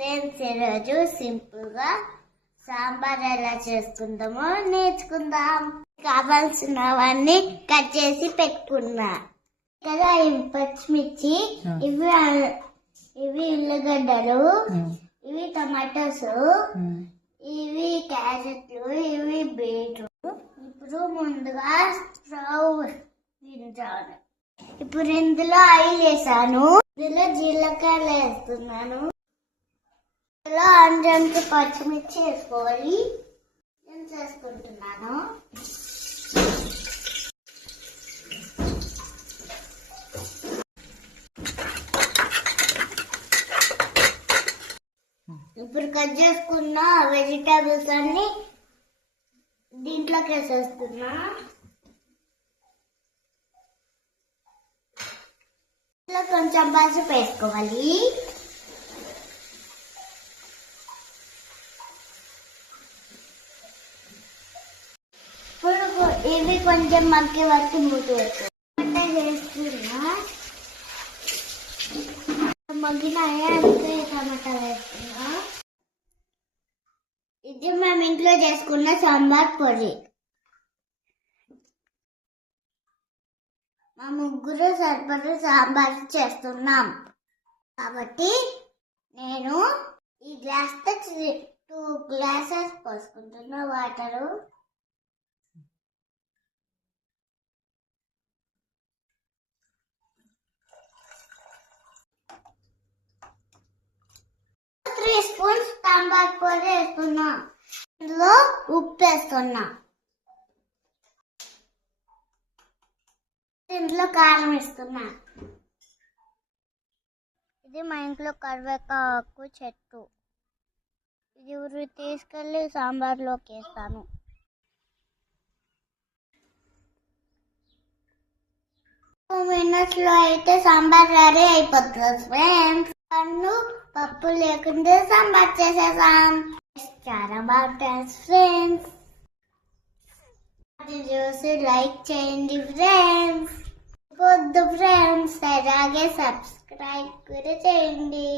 Friends, ఈరోజు simple గా సాంబార్ ఎలా చేసుకుందామో నేర్చుకుందాం. కావాల్సినవన్నీ కట్ చేసి పెట్టుకున్నా కదా. ఇవి పచ్చిమిర్చి, ఇవి ఉల్లిగడ్డలు, ఇవి టమాటోస్, ఇవి క్యారెట్లు, ఇవి బీట్రూట్. ఇప్పుడు ముందుగా స్టవ్ దించాను. ఇప్పుడు ఇందులో ఆయిల్ వేసాను. ఇందులో జీలకర్ర వేస్తున్నాను. ఇందులో అంజంత పచ్చిమిర్చి వేసుకోవాలి. నేను చేసుకుంటున్నాను. ఇప్పుడు కట్ చేసుకున్న వెజిటేబుల్స్ అన్ని దీంట్లోకి వేసేస్తున్నా. కొంచెం పసుపు వేసుకోవాలి. ఇప్పుడు ఇవి కొంచెం మగ్గి వరకు మూత వేస్తున్నా. మగ్గినాయా అంతే టమాటా వేస్తున్నా. ఇది మేము ఇంట్లో చేసుకున్న సాంబార్ పొడి. మా ముగ్గురు సరిపడా సాంబార్ చేస్తున్నాం కాబట్టి నేను ఈ గ్లాస్ తో 2 గ్లాసెస్ పోసుకుంటున్నా వాటరు. త్రీ స్పూన్స్ సాంబార్ పొడి వేస్తున్నా. ఇందులో ఉప్పు వేస్తున్నా. ఇంట్లో కారం వేస్తున్నా. ఇది మా ఇంట్లో కరివేపాకు చెట్టు. ఇది ఊరు తీసుకెళ్లి సాంబార్లోకి వేస్తాను. 2 minutes లో అయితే సాంబార్ రెడీ అయిపోతుంది ఫ్రెండ్స్. పప్పు లేకుండా సాంబార్ చేసేసాం. చాలా బాగుంటుంది ఫ్రెండ్స్. చూసి లైక్ చేయండి ఫ్రెండ్స్. కొద్ది ఫ్రెండ్స్ అలాగే సబ్స్క్రైబ్ కూడా చేయండి.